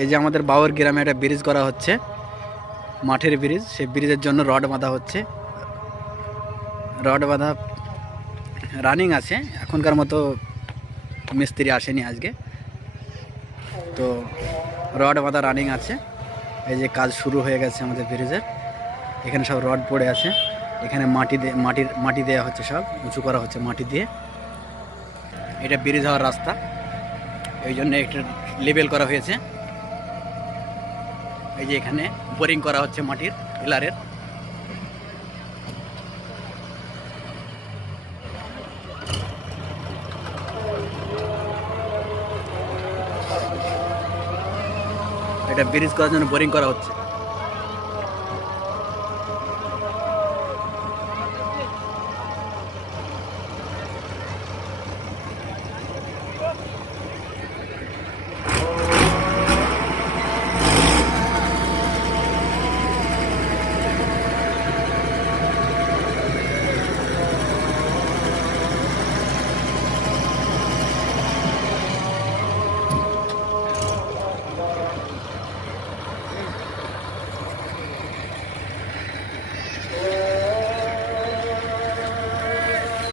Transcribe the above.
এই যে আমাদের বাউর গ্রামে একটা ব্রিজ করা হচ্ছে, মাঠের ব্রিজ। সেই ব্রিজের জন্য রড বাঁধা হচ্ছে। রড বাঁধা রানিং আছে, এখনকার মতো মিস্ত্রি আসেনি আজকে, তো রড বাঁধা রানিং আছে। এই যে কাজ শুরু হয়ে গেছে আমাদের ব্রিজের। এখানে সব রড পড়ে আছে, এখানে মাটি দেওয়া হচ্ছে, সব উঁচু করা হচ্ছে মাটি দিয়ে। এটা ব্রিজ হওয়ার রাস্তা, এই জন্য একটা লেবেল করা হয়েছে। এই যে এখানে বোরিং করা হচ্ছে মাটির পিলারের। এটা ব্রিজ করার জন্য বোরিং করা হচ্ছে।